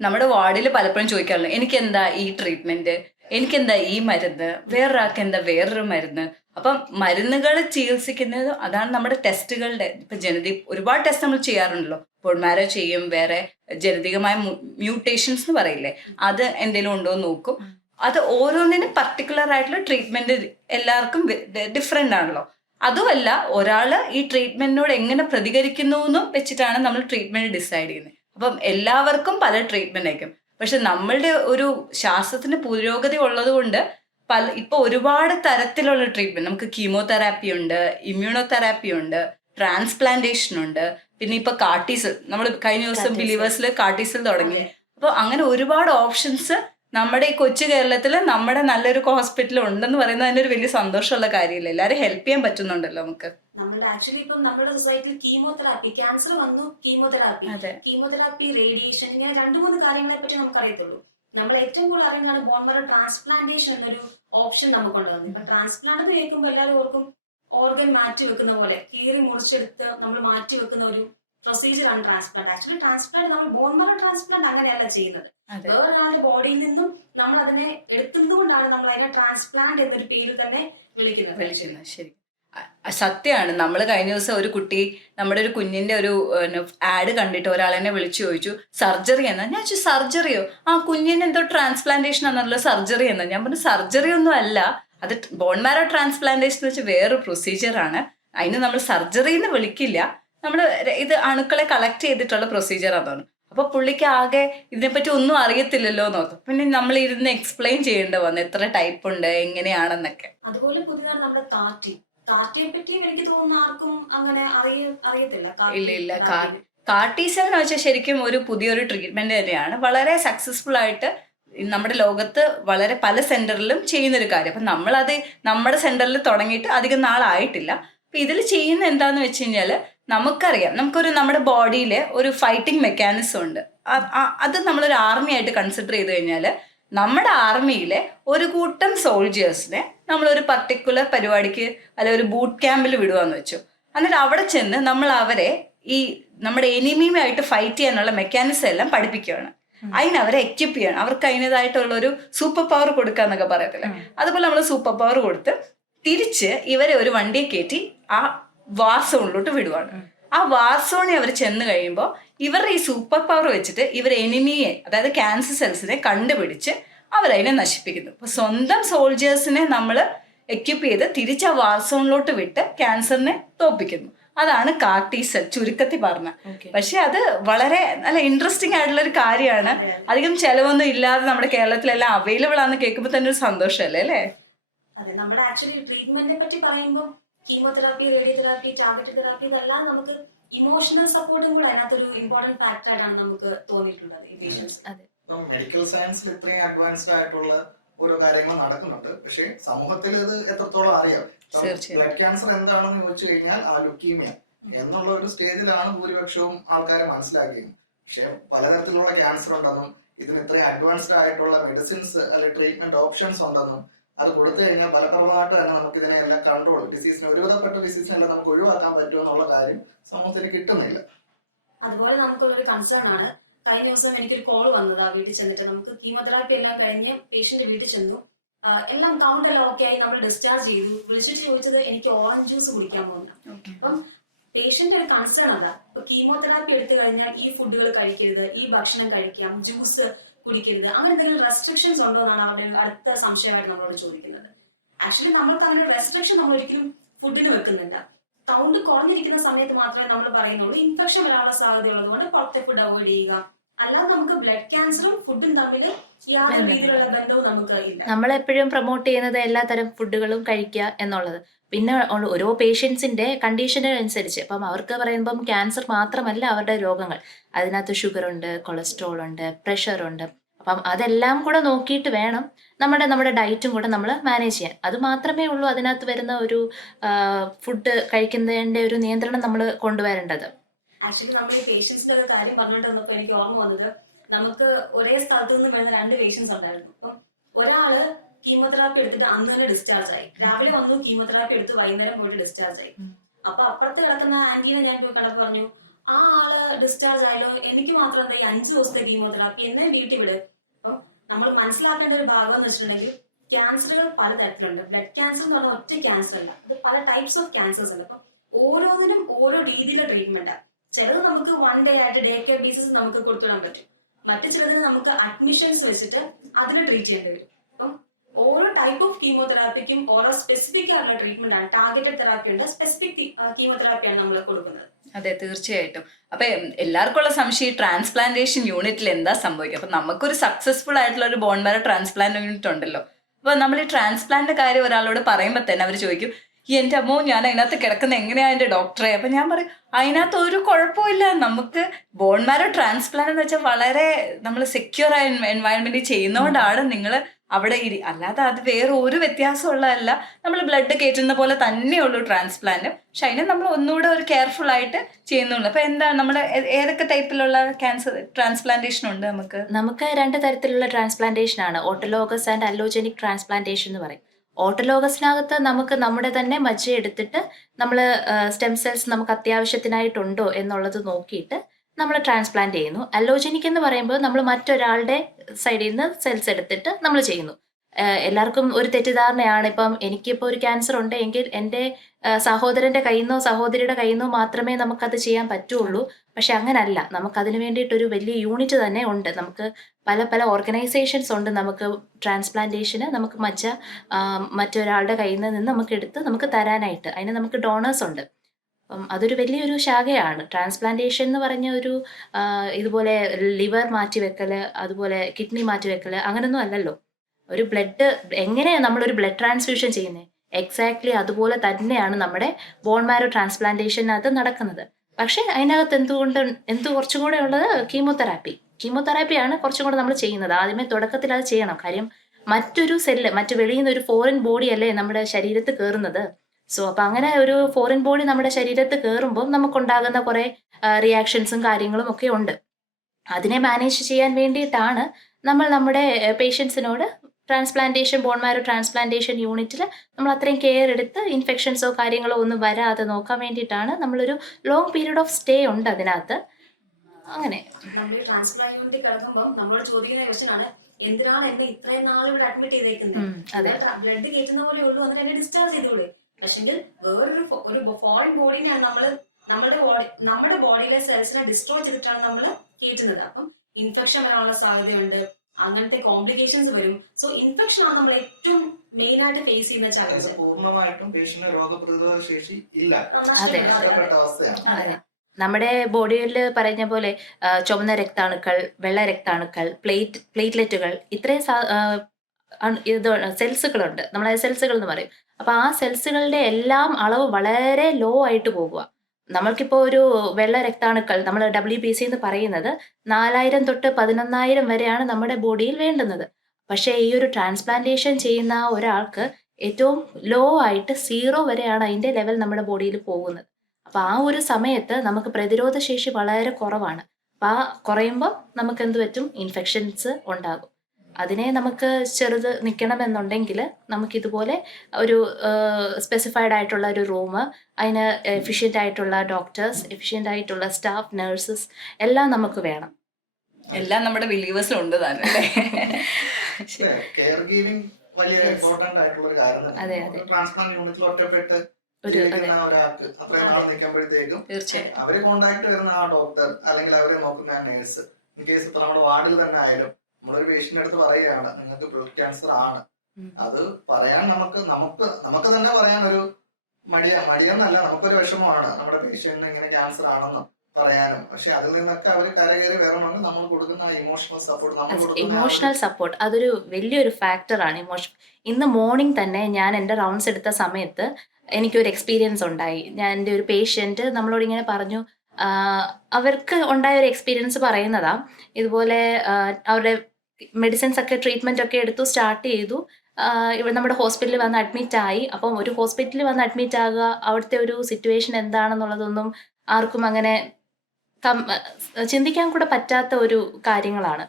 നമ്മുടെ വാർഡിൽ പലപ്പോഴും ചോദിക്കാറുണ്ട് എനിക്ക് എന്താ ഈ ട്രീറ്റ്മെന്റ് എനിക്ക് എന്താ ഈ മരുന്ന്? വേറൊരാൾക്ക് എന്താ വേറൊരു മരുന്ന്? അപ്പം മരുന്നുകൾ ചികിത്സിക്കുന്നത് അതാണ് നമ്മുടെ ടെസ്റ്റുകളുടെ ഇപ്പൊ ജനതി ഒരുപാട് ടെസ്റ്റ് നമ്മൾ ചെയ്യാറുണ്ടല്ലോ. പൊൺമാരോ ചെയ്യും വേറെ ജനിതകമായ മ്യൂട്ടേഷൻസ് എന്ന് പറയില്ലേ? അത് എന്തെങ്കിലും ഉണ്ടോ എന്ന് നോക്കും. അത് ഓരോന്നിനും പർട്ടിക്കുലർ ആയിട്ടുള്ള ട്രീറ്റ്മെന്റ് എല്ലാവർക്കും ഡിഫറെന്റ് ആണല്ലോ. അതുമല്ല ഒരാൾ ഈ ട്രീറ്റ്മെന്റിനോട് എങ്ങനെ പ്രതികരിക്കുന്നു എന്നും വെച്ചിട്ടാണ് നമ്മൾ ട്രീറ്റ്മെന്റ് ഡിസൈഡ് ചെയ്യുന്നത്. അപ്പം എല്ലാവർക്കും പല ട്രീറ്റ്മെന്റ് ആയിരിക്കും. പക്ഷെ നമ്മളുടെ ഒരു ശാസ്ത്രത്തിന് പുരോഗതി ഉള്ളത് കൊണ്ട് പല ഇപ്പൊ ഒരുപാട് തരത്തിലുള്ള ട്രീറ്റ്മെന്റ് നമുക്ക് കീമോതെറാപ്പി ഉണ്ട് ഇമ്മ്യൂണോതെറാപ്പി ഉണ്ട് ട്രാൻസ്പ്ലാന്റേഷൻ ഉണ്ട്. പിന്നെ ഇപ്പൊ കാർട്ടീസൽ നമ്മൾ കഴിഞ്ഞ ദിവസം. ബിലീവേഴ്സിൽ കാർട്ടീസൽ തുടങ്ങി. അപ്പോൾ അങ്ങനെ ഒരുപാട് ഓപ്ഷൻസ് നമ്മുടെ ഈ കൊച്ചു കേരളത്തിൽ നമ്മുടെ നല്ലൊരു ഹോസ്പിറ്റൽ ഉണ്ടെന്ന് പറയുന്നത് തന്നെ ഒരു വലിയ സന്തോഷമുള്ള കാര്യമില്ല. എല്ലാവരും ഹെൽപ്പ് ചെയ്യാൻ പറ്റുന്നുണ്ടല്ലോ നമുക്ക്. നമ്മളുടെ ആക്ച്വലി ഇപ്പം നമ്മുടെ സൊസൈറ്റിയിൽ കീമോതെറാപ്പി ക്യാൻസർ വന്നു കീമോതെറാപ്പി കീമോതെറാപ്പി റേഡിയേഷൻ ഇങ്ങനെ രണ്ടു മൂന്ന് കാര്യങ്ങളെ പറ്റി നമുക്ക് അറിയത്തുള്ളൂ. നമ്മൾ ഏറ്റവും കൂടുതൽ അറിയുന്നതാണ് ബോൺമാരോ ട്രാൻസ്പ്ലാന്റേഷൻ എന്നൊരു ഓപ്ഷൻ നമുക്കുണ്ട്. ഇപ്പൊ ട്രാൻസ്പ്ലാന്റ് എന്ന് കേൾക്കുമ്പോൾ എല്ലാവരും ഓർക്കും ഓർഗൻ മാറ്റി വെക്കുന്ന പോലെ. കീറി മുറിച്ചെടുത്ത് നമ്മൾ മാറ്റി വെക്കുന്ന ഒരു പ്രൊസീജിയർ ആണ് ട്രാൻസ്പ്ലാന്റ് ആക്ച്വലി ട്രാൻസ്പ്ലാന്റ് നമ്മൾ ബോൺമാരോ ട്രാൻസ്പ്ലാന്റ് അങ്ങനെയല്ല ചെയ്യുന്നത്. വേറൊരാളുടെ ബോഡിയിൽ നിന്നും നമ്മൾ അതിനെ എടുത്തുന്നതുകൊണ്ടാണ് നമ്മൾ അതിനെ ട്രാൻസ്പ്ലാന്റ് എന്നൊരു പേരിൽ തന്നെ വിളിക്കുന്നത്. വിളിക്കുന്നത്. ശരി. സത്യമാണ്. നമ്മൾ കഴിഞ്ഞ ദിവസം ഒരു കുട്ടി നമ്മുടെ ഒരു കുഞ്ഞിന്റെ ഒരു ആഡ് കണ്ടിട്ട് ഒരാളെന്നെ വിളിച്ചു ചോദിച്ചു സർജറി എന്നാ? ഞാൻ ചോദിച്ചു സർജറിയോ ആ കുഞ്ഞിന് എന്തോ ട്രാൻസ്പ്ലാന്റേഷൻ ആണെന്നുള്ള സർജറി എന്നാ. ഞാൻ പറഞ്ഞു സർജറി ഒന്നും അല്ല. അത് ബോൺമാരോ ട്രാൻസ്പ്ലാന്റേഷൻ എന്ന് വെച്ചാൽ വേറൊരു പ്രൊസീജിയർ ആണ്. അതിന് നമ്മൾ സർജറി എന്ന് വിളിക്കില്ല. നമ്മൾ ഇത് അണുക്കളെ കളക്ട് ചെയ്തിട്ടുള്ള പ്രൊസീജിയർ അതാണ് അപ്പൊ പുള്ളിക്ക് ആകെ ഇതിനെപ്പറ്റി ഒന്നും അറിയത്തില്ലല്ലോ എന്നോർത്തു പിന്നെ നമ്മൾ ഇരുന്ന് എക്സ്പ്ലെയിൻ ചെയ്യേണ്ട വന്നു എത്ര ടൈപ്പ് ഉണ്ട് എങ്ങനെയാണെന്നൊക്കെ. അതുപോലെ പുതിയതാണ് നമ്മുടെ താറ്റി. താറ്റിയെ പറ്റി എനിക്ക് തോന്നുന്നു ആർക്കും അങ്ങനെ അറിയ അറിയത്തില്ല. ഇല്ല, ഇല്ല. കാർട്ടീസൽ എന്ന് വെച്ചാൽ ശരിക്കും ഒരു പുതിയൊരു ട്രീറ്റ്മെന്റ് തന്നെയാണ്. വളരെ സക്സസ്ഫുൾ ആയിട്ട് നമ്മുടെ ലോകത്ത് വളരെ പല സെന്ററിലും ചെയ്യുന്നൊരു കാര്യം. അപ്പം നമ്മളത് നമ്മുടെ സെന്ററിൽ തുടങ്ങിയിട്ട് അധികം നാളായിട്ടില്ല. അപ്പം ഇതിൽ ചെയ്യുന്ന എന്താന്ന് വെച്ച് കഴിഞ്ഞാൽ നമുക്കറിയാം. നമുക്കൊരു നമ്മുടെ ബോഡിയിൽ ഒരു ഫൈറ്റിംഗ് മെക്കാനിസം ഉണ്ട്. അത് നമ്മളൊരു ആർമി ആയിട്ട് കൺസിഡർ ചെയ്ത് കഴിഞ്ഞാൽ നമ്മുടെ ആർമിയിലെ ഒരു കൂട്ടം സോൾജിയേഴ്സിനെ നമ്മളൊരു പർട്ടിക്കുലർ പരിപാടിക്ക് അല്ലെ ഒരു ബൂട്ട് ക്യാമ്പിൽ വിടുവാന്ന് വെച്ചു. എന്നിട്ട് അവിടെ ചെന്ന് നമ്മൾ അവരെ ഈ നമ്മുടെ എനിമിയുമായിട്ട് ഫൈറ്റ് ചെയ്യാനുള്ള മെക്കാനിസം എല്ലാം പഠിപ്പിക്കുകയാണ് അതിന് അവരെ എക്യുപ്പ് ചെയ്യണം. അവർക്ക് അതിന്റെതായിട്ടുള്ള ഒരു സൂപ്പർ പവർ കൊടുക്കുക എന്നൊക്കെ പറയത്തില്ലേ? അതുപോലെ നമ്മൾ സൂപ്പർ പവർ കൊടുത്ത് തിരിച്ച് ഇവരെ ഒരു വണ്ടിയെ കയറ്റി ആ വാർ സോണിലോട്ട് വിടുവാണ് ആ വാർ സോണിൽ അവർ ചെന്ന് കഴിയുമ്പോൾ ഇവരുടെ ഈ സൂപ്പർ പവർ വെച്ചിട്ട് ഇവർ എനിമിയെ അതായത് ക്യാൻസർ സെൽസിനെ കണ്ടുപിടിച്ച് അവരതിനെ നശിപ്പിക്കുന്നു. അപ്പൊ സ്വന്തം സോൾജേഴ്സിനെ നമ്മൾ എക്യുപ്പ് ചെയ്ത് തിരിച്ച് ആ വാർ സോണിലോട്ട് വിട്ട് ക്യാൻസറിനെ തോപ്പിക്കുന്നു. അതാണ് കാർട്ടീസൽ ചുരുക്കത്തിൽ പറഞ്ഞ. പക്ഷെ അത് വളരെ നല്ല ഇൻട്രസ്റ്റിംഗ് ആയിട്ടുള്ള ഒരു കാര്യമാണ്. അധികം ചെലവൊന്നും ഇല്ലാതെ നമ്മുടെ കേരളത്തിലെല്ലാം അവൈലബിൾ ആണെന്ന് കേൾക്കുമ്പോൾ തന്നെ ഒരു സന്തോഷമല്ലേ അല്ലേ? അതെ നമ്മൾ ആക്ച്വലി ട്രീറ്റ്മെന്റിനെ പറ്റി പറയുമ്പോൾ കീമോതെറാപ്പി റേഡിയോതെറാപ്പി ടാർഗറ്റ് തെറാപ്പി ഇതെല്ലാം നമുക്ക് ഇമോഷണൽ സപ്പോർട്ടും കൂടെ അതിനകത്തൊരു ഇമ്പോർട്ടന്റ് ഫാക്ടർ ആയിട്ടാണ് നമുക്ക് തോന്നിയിട്ടുള്ളത് ഈ പേഷ്യൻസ് അതെ. മെഡിക്കൽ സയൻസിൽ ഇത്രയും അഡ്വാൻസ്ഡ് ആയിട്ടുള്ള ഓരോ കാര്യങ്ങൾ നടക്കുന്നുണ്ട്. പക്ഷേ സമൂഹത്തിൽ ഇത് എത്രത്തോളം അറിയാം? ബ്ലഡ് ക്യാൻസർ എന്താണെന്ന് ചോദിച്ചു കഴിഞ്ഞാൽ ആ ലുക്കീമിയ എന്നുള്ള ഒരു സ്റ്റേജിലാണ് ഭൂരിപക്ഷവും ആൾക്കാരെ മനസ്സിലാക്കിയത്. പക്ഷെ പലതരത്തിലുള്ള ക്യാൻസർ ഉണ്ടെന്നും ഇതിന് ഇത്രയും അഡ്വാൻസ്ഡ് ആയിട്ടുള്ള മെഡിസിൻസ് അല്ലെങ്കിൽ ട്രീറ്റ്മെന്റ് ഓപ്ഷൻസ് ഉണ്ടെന്നും അത് കൊടുത്തു കഴിഞ്ഞാൽ ഫലപ്രദമായിട്ട് തന്നെ നമുക്ക് ഇതിനെ എല്ലാം കൺട്രോൾ ഡിസീസിനെ ഒരുവിധപ്പെട്ട ഡിസീസിനെല്ലാം നമുക്ക് ഒഴിവാക്കാൻ പറ്റുമെന്നുള്ള കാര്യം സമൂഹത്തിന് കിട്ടുന്നില്ല. അതുപോലെ നമുക്കുള്ളൊരു കൺസേൺ ആണ്. കഴിഞ്ഞ ദിവസം എനിക്കൊരു കോൾ വന്നത് ആ വീട്ടിൽ ചെന്നിട്ട്. നമുക്ക് കീമോതെറാപ്പി എല്ലാം കഴിഞ്ഞ് പേഷ്യന്റ് വീട്ടിൽ ചെന്നു. എല്ലാം കൗണ്ട് എല്ലാം ഓക്കെ ആയി. നമ്മൾ ഡിസ്ചാർജ് ചെയ്തു. വിളിച്ചിട്ട് ചോദിച്ചത് എനിക്ക് ഓറഞ്ച് ജ്യൂസ് കുടിക്കാൻ പോകുന്നു. അപ്പം പേഷ്യന്റ് ഒരു കൺസേൺ അതാ. ഇപ്പൊ കീമോതെറാപ്പി എടുത്തു കഴിഞ്ഞാൽ ഈ ഫുഡുകൾ കഴിക്കരുത് ഈ ഭക്ഷണം കഴിക്കാം ജ്യൂസ് കുടിക്കരുത്. അങ്ങനെ എന്തെങ്കിലും റെസ്ട്രിക്ഷൻസ് ഉണ്ടോ എന്നാണ് അവരുടെ അടുത്ത സംശയമായിട്ട് നമ്മളോട് ചോദിക്കുന്നത്. ആക്ച്വലി നമ്മൾക്ക് അങ്ങനെ റെസ്ട്രിക്ഷൻ നമ്മൾ ഒരിക്കലും ഫുഡിന് വെക്കുന്നില്ല. കൗണ്ട് കുറഞ്ഞിരിക്കുന്ന സമയത്ത് മാത്രമേ നമ്മൾ പറയുന്നുള്ളൂ. ഇൻഫെക്ഷൻ വരാനുള്ള സാധ്യത ഉള്ളതുകൊണ്ട് പുറത്തെ ഫുഡ് അവോയ്ഡ് ചെയ്യുക. അല്ലാതെ നമുക്ക് ബ്ലഡ് ക്യാൻസറും ഫുഡും തമ്മിൽ യാതൊരു രീതിയിലുള്ള ബന്ധവും നമുക്ക് ഇല്ല. നമ്മളെപ്പോഴും പ്രൊമോട്ട് ചെയ്യുന്നത് എല്ലാ തരം ഫുഡുകളും കഴിക്കുക എന്നുള്ളത്. പിന്നെ ഓരോ പേഷ്യൻസിന്റെ കണ്ടീഷനുസരിച്ച് അപ്പം അവർക്ക് പറയുമ്പം ക്യാൻസർ മാത്രമല്ല അവരുടെ രോഗങ്ങൾ. അതിനകത്ത് ഷുഗർ ഉണ്ട് കൊളസ്ട്രോൾ ഉണ്ട് പ്രഷർ ഉണ്ട്. അപ്പം അതെല്ലാം കൂടെ നോക്കിയിട്ട് വേണം നമ്മുടെ നമ്മുടെ ഡയറ്റും കൂടെ നമ്മൾ മാനേജ് ചെയ്യാൻ. അത് മാത്രമേ ഉള്ളൂ അതിനകത്ത് വരുന്ന ഒരു ഫുഡ് കഴിക്കുന്നതിന്റെ ഒരു നിയന്ത്രണം നമ്മൾ കൊണ്ടുവരേണ്ടത്. ആക്ച്വലി നമ്മൾ ഈ പേഷ്യൻസിന്റെ ഒരു കാര്യം പറഞ്ഞിട്ട് വന്നപ്പോ എനിക്ക് ഓർമ്മ വന്നത് നമുക്ക് ഒരേ സ്ഥലത്ത് നിന്ന് വരുന്ന രണ്ട് പേഷ്യൻസ് ഉണ്ടായിരുന്നു. അപ്പം ഒരാൾ കീമോതെറാപ്പി എടുത്തിട്ട് അന്ന് തന്നെ ഡിസ്ചാർജ് ആയി. രാവിലെ വന്നു കീമോതെറാപ്പി എടുത്ത് വൈകുന്നേരം പോയിട്ട് ഡിസ്ചാർജ് ആയി. അപ്പൊ അപ്പുറത്ത് കിടക്കുന്ന ആന്റീനെ ഞാൻ പോയി കണ്ടപ്പോ പറഞ്ഞു ആ ആൾ ഡിസ്ചാർജ് ആയാലോ എനിക്ക് മാത്രം എന്താ ഈ അഞ്ചു ദിവസത്തെ കീമോതെറാപ്പി? എന്നെ വീട്ടിൽ വിട്. അപ്പൊ നമ്മൾ മനസ്സിലാക്കേണ്ട ഒരു ഭാഗം എന്ന് വെച്ചിട്ടുണ്ടെങ്കിൽ ക്യാൻസറുകൾ പലതരത്തിലുണ്ട് ബ്ലഡ് ക്യാൻസർ എന്ന് പറഞ്ഞാൽ ഒറ്റ ക്യാൻസർ അല്ല. ഇത് പല ടൈപ്സ് ഓഫ് ക്യാൻസേഴ്സ് ഉണ്ട് അപ്പൊ ഓരോന്നിനും ഓരോ രീതിയിലുള്ള ട്രീറ്റ്മെന്റ് ചിലത് നമുക്ക് വൺ ഡേ ആയിട്ട് ഡേ കെയർ ബേസിസ് നമുക്ക് കൊടുത്തിടാൻ പറ്റും. മറ്റു ചിലതിന് നമുക്ക് അഡ്മിഷൻസ് വെച്ചിട്ട് അതിന് ട്രീറ്റ് ചെയ്യേണ്ടി വരും. ഓരോ ടൈപ്പ് ഓഫ് കീമോതെറാപ്പിക്കും ഓരോ സ്പെസിഫിക് ആയിട്ടുള്ള ട്രീറ്റ്മെന്റ് ആണ്. ടാർഗറ്റഡ് തെറാപ്പി ഉണ്ട്. സ്പെസിഫിക് കീമോതെറാപ്പിയാണ് നമ്മൾ കൊടുക്കുന്നത്. അതെ തീർച്ചയായിട്ടും. അപ്പൊ എല്ലാവർക്കും ഉള്ള സംശയം ട്രാൻസ്പ്ലാന്റേഷൻ യൂണിറ്റിൽ എന്താ സംഭവിക്കുക? അപ്പൊ നമുക്കൊരു സക്സസ്ഫുൾ ആയിട്ടുള്ള ഒരു ബോൺ മാരോ ട്രാൻസ്പ്ലാന്റ് യൂണിറ്റ് ഉണ്ടല്ലോ. അപ്പൊ നമ്മൾ ഈ ട്രാൻസ്പ്ലാന്റ് കാര്യം ഒരാളോട് പറയുമ്പോൾ തന്നെ അവർ ചോദിക്കും എന്റെ അമ്മോ ഞാൻ അതിനകത്ത് കിടക്കുന്ന എങ്ങനെയാ എന്റെ ഡോക്ടറെ അപ്പൊ ഞാൻ പറയും അതിനകത്ത് ഒരു കുഴപ്പമില്ല. നമുക്ക് ബോൺ മാരോ ട്രാൻസ്പ്ലാന്റ് എന്ന് വെച്ചാൽ വളരെ നമ്മൾ സെക്യൂർ ആയ എൻവയൺമെന്റിൽ ചെയ്യുന്നതുകൊണ്ടാണ് നിങ്ങൾ അവിടെ ഇരി അല്ലാതെ അത് വേറെ ഒരു വ്യത്യാസമുള്ളതല്ല. നമ്മൾ ബ്ലഡ് കയറ്റുന്ന പോലെ തന്നെയുള്ളൂ ട്രാൻസ്പ്ലാന്റ് പക്ഷെ അതിനെ നമ്മൾ ഒന്നുകൂടെ ഒരു കെയർഫുൾ ആയിട്ട് ചെയ്യുന്നുള്ളൂ. അപ്പൊ എന്താണ് നമ്മൾ ഏതൊക്കെ ടൈപ്പിലുള്ള ക്യാൻസർ ട്രാൻസ്പ്ലാന്റേഷൻ ഉണ്ട് നമുക്ക്? നമുക്ക് രണ്ട് തരത്തിലുള്ള ട്രാൻസ്പ്ലാന്റേഷൻ ആണ്. ഓട്ടോലോഗസ് ആൻഡ് അലോജനിക് ട്രാൻസ്പ്ലാന്റേഷൻ എന്ന് പറയും. ഓട്ടോലോഗസിനകത്ത് നമുക്ക് നമ്മുടെ തന്നെ മജ്ജ എടുത്തിട്ട് നമ്മൾ സ്റ്റെം സെൽസ് നമുക്ക് അത്യാവശ്യത്തിനായിട്ടുണ്ടോ എന്നുള്ളത് നോക്കിയിട്ട് നമ്മൾ ട്രാൻസ്പ്ലാന്റ് ചെയ്യുന്നു. അലോജനിക് എന്ന് പറയുമ്പോൾ നമ്മൾ മറ്റൊരാളുടെ സൈഡിൽ നിന്ന് സെൽസ് എടുത്തിട്ട് നമ്മൾ ചെയ്യുന്നു. എല്ലാവർക്കും ഒരു തെറ്റിദ്ധാരണയാണ്. ഇപ്പം എനിക്കിപ്പോൾ ഒരു ക്യാൻസർ ഉണ്ട് എങ്കിൽ എന്റെ സഹോദരന്റെ കയ്യിൽ നിന്നോ സഹോദരിയുടെ കയ്യിൽ നിന്നോ മാത്രമേ നമുക്കത് ചെയ്യാൻ പറ്റുള്ളൂ. പക്ഷെ അങ്ങനല്ല. നമുക്കതിന് വേണ്ടിയിട്ടൊരു വലിയ യൂണിറ്റ് തന്നെ ഉണ്ട്. നമുക്ക് പല പല ഓർഗനൈസേഷൻസ് ഉണ്ട്. നമുക്ക് ട്രാൻസ്പ്ലാന്റേഷന് നമുക്ക് മജ്ജ മറ്റൊരാളുടെ കയ്യിൽ നിന്ന് നമുക്ക് എടുത്ത് നമുക്ക് തരാനായിട്ട്. അതിന് നമുക്ക് ഡോണേഴ്സ് ഉണ്ട്. അപ്പം അതൊരു വലിയൊരു ശാഖയാണ്. ട്രാൻസ്പ്ലാന്റേഷൻ എന്ന് പറഞ്ഞ ഒരു ഇതുപോലെ ലിവർ മാറ്റിവെക്കൽ അതുപോലെ കിഡ്നി മാറ്റിവെക്കൽ അങ്ങനൊന്നും അല്ലല്ലോ. ഒരു ബ്ലഡ് എങ്ങനെയാണ് നമ്മളൊരു ബ്ലഡ് ട്രാൻസ്ഫ്യൂഷൻ ചെയ്യുന്നത് എക്സാക്ട്ലി അതുപോലെ തന്നെയാണ് നമ്മുടെ ബോൺ മാരോ ട്രാൻസ്പ്ലാന്റേഷനകത്ത് നടക്കുന്നത്. പക്ഷേ അതിനകത്ത് എന്തുകൊണ്ട് എന്ത് കുറച്ചും കൂടെ ഉള്ളത്? കീമോതെറാപ്പി കീമോതെറാപ്പിയാണ് കുറച്ചും കൂടെ നമ്മൾ ചെയ്യുന്നത്. ആദ്യമേ തുടക്കത്തിൽ അത് ചെയ്യണം. കാര്യം മറ്റൊരു സെല്ല് മറ്റു വെളിയിൽ നിന്ന് ഒരു ഫോറിൻ ബോഡി അല്ലേ നമ്മുടെ ശരീരത്ത് കയറുന്നത് സോ അപ്പം അങ്ങനെ ഒരു ഫോറിൻ ബോഡി നമ്മുടെ ശരീരത്ത് കയറുമ്പോൾ നമുക്കുണ്ടാകുന്ന കുറേ റിയാക്ഷൻസും കാര്യങ്ങളും ഒക്കെ ഉണ്ട്. അതിനെ മാനേജ് ചെയ്യാൻ വേണ്ടിയിട്ടാണ് നമ്മൾ നമ്മുടെ പേഷ്യൻസിനോട് ട്രാൻസ്പ്ലാന്റേഷൻ ബോൺമാരോ ട്രാൻസ്പ്ലാന്റേഷൻ യൂണിറ്റിൽ നമ്മൾ അത്രയും കെയർ എടുത്ത് ഇൻഫെക്ഷൻസോ കാര്യങ്ങളോ ഒന്നും വരാതെ നോക്കാൻ വേണ്ടിയിട്ടാണ് നമ്മളൊരു ലോങ് പീരീഡ് ഓഫ് സ്റ്റേ ഉണ്ട് അതിനകത്ത്. അങ്ങനെ. നമ്മൾ ട്രാൻസ്പ്ലാന്റ് യൂണിറ്റിൽ കിടക്കുമ്പോൾ നമ്മളോട് ചോദിക്കുന്ന ക്വസ്റ്റൻ ആണ് എന്തിനാണ് എന്നെ ഇത്രയും നാൾ ഇവിടെ അഡ്മിറ്റ് ചെയ്തേക്കുന്നത് ബ്ലഡ് കയറ്റുന്ന പോലെ ഉള്ളൂ അതിനെ ഡിസ്റ്റർബ് ഡിസ്ചാർജ് ചെയ്തോളൂ പക്ഷെങ്കിൽ വേറൊരു ഒരു ഫോറിൻ ബോഡിനെയാണ് നമ്മൾ നമ്മുടെ ബോഡി നമ്മുടെ ബോഡിയിലെ സെൽസിനെ ഡിസ്ട്രോയ് ചെയ്തിട്ടാണ് നമ്മൾ കയറ്റുന്നത് അപ്പം ഇൻഫെക്ഷൻ വരാനുള്ള സാധ്യതയുണ്ട്. അങ്ങനത്തെ കോംപ്ലിക്കേഷൻസ് വരും. സോ ഇൻഫെക്ഷൻ ആണ് നമ്മൾ ഏറ്റവും മെയിൻ ആയിട്ട് ഫേസ് ചെയ്യുന്ന ചാലഞ്ച് പൂർണമായിട്ടും രോഗപ്രതിരോധ ശേഷി ഇല്ല. അതെ. അവസ്ഥയാണ്. നമ്മുടെ ബോഡിയിൽ പറഞ്ഞ പോലെ ചുവന്ന രക്താണുക്കൾ വെള്ള രക്താണുക്കൾ പ്ലേറ്റ് പ്ലേറ്റ്ലെറ്റുകൾ ഇത്രയും ഇത് സെൽസുകളുണ്ട് നമ്മളെ സെൽസുകൾ എന്ന് പറയും. അപ്പൊ ആ സെൽസുകളുടെ എല്ലാം അളവ് വളരെ ലോ ആയിട്ട് പോകുക നമ്മൾക്കിപ്പോൾ ഒരു വെള്ള രക്താണുക്കൾ നമ്മൾ ഡബ്ല്യു ബി സി എന്ന് പറയുന്നത് നാലായിരം തൊട്ട് പതിനൊന്നായിരം വരെയാണ് നമ്മുടെ ബോഡിയിൽ വേണ്ടുന്നത്. പക്ഷേ ഈ ഒരു ട്രാൻസ്പ്ലാന്റേഷൻ ചെയ്യുന്ന ഒരാൾക്ക് ഏറ്റവും ലോ ആയിട്ട് സീറോ വരെയാണ് അതിന്റെ ലെവൽ നമ്മുടെ ബോഡിയിൽ പോകുന്നത്. അപ്പൊ ആ ഒരു സമയത്ത് നമുക്ക് പ്രതിരോധ ശേഷി വളരെ കുറവാണ്. അപ്പൊ ആ കുറയുമ്പോൾ നമുക്ക് എന്ത് പറ്റും? ഇൻഫെക്ഷൻസ് ഉണ്ടാകും. അതിനെ നമുക്ക് ചെറുത് നിൽക്കണമെന്നുണ്ടെങ്കിൽ നമുക്കിതുപോലെ ഒരു സ്പെസിഫൈഡ് ആയിട്ടുള്ള ഒരു റൂം അതിന് എഫിഷ്യന്റ് ആയിട്ടുള്ള ഡോക്ടേഴ്സ് എഫിഷ്യന്റ് ആയിട്ടുള്ള സ്റ്റാഫ് നഴ്സസ് എല്ലാം നമുക്ക് വേണം. എല്ലാം നമ്മുടെ ബിലീവേഴ്സിലുണ്ട് തന്നെ അല്ലേ? കെയർ ഗീവിംഗ് വലിയ ഇമ്പോർട്ടന്റ് ആയിട്ടുള്ള ഒരു കാര്യം. ട്രാൻസ്പ്ലാന്റ് യൂണിറ്റിൽ ഒറ്റപ്പെട്ട് ഒരു അതെ. ജീവിക്കുന്ന ഒരാൾക്ക് അത്രയും നാൾ നിൽക്കുമ്പോഴത്തേക്കും അവർ കോണ്ടാക്ട് വരുന്ന ആ ഡോക്ടർ അല്ലെങ്കിൽ അവരെ നോക്കുന്ന ആ നേഴ്സ് ഇൻ കേസ് ഇപ്പൊ നമ്മുടെ വാർഡിൽ തന്നെ ആയാലും നമ്മളൊരു പേഷ്യന്റ് അടുത്ത് പറയുകയാണ് നിങ്ങൾക്ക് ബ്ലഡ് ക്യാൻസർ ആണ്. അത് പറയാൻ നമുക്ക് നമുക്ക് നമുക്ക് തന്നെ പറയാൻ ഒരു മടിയ മടിയെന്നല്ല നമുക്കൊരു വിഷമമാണ് നമ്മുടെ പേഷ്യന്റിന് ഇങ്ങനെ ക്യാൻസർ ആണെന്നും പറയാനും. പക്ഷെ അതിൽ നിന്നൊക്കെ അവർ കരകയറി വരണമെങ്കിൽ നമ്മൾ കൊടുക്കുന്ന ഇമോഷണൽ സപ്പോർട്ട് ഇമോഷണൽ സപ്പോർട്ട് അതൊരു വലിയൊരു ഫാക്ടറാണ് ഇമോഷൻ ഇന്ന് മോർണിംഗ് തന്നെ ഞാൻ എന്റെ റൗണ്ട്സ് എടുത്ത സമയത്ത് എനിക്കൊരു എക്സ്പീരിയൻസ് ഉണ്ടായി. ഞാൻ എന്റെ ഒരു പേഷ്യന്റ് നമ്മളോട് ഇങ്ങനെ പറഞ്ഞു അവർക്ക് ഉണ്ടായ ഒരു എക്സ്പീരിയൻസ് പറയുന്നതാ. ഇതുപോലെ അവരുടെ മെഡിസിൻസ് ഒക്കെ ട്രീറ്റ്മെന്റ് ഒക്കെ എടുത്തു സ്റ്റാർട്ട് ചെയ്തു. ഇവിടെ നമ്മുടെ ഹോസ്പിറ്റലിൽ വന്ന് അഡ്മിറ്റ് ആയി. അപ്പം ഒരു ഹോസ്പിറ്റലിൽ വന്ന് അഡ്മിറ്റ് ആകുക അവിടുത്തെ ഒരു സിറ്റുവേഷൻ എന്താണെന്നുള്ളതൊന്നും ആർക്കും അങ്ങനെ ചിന്തിക്കാൻ കൂടെ പറ്റാത്ത ഒരു കാര്യങ്ങളാണ്.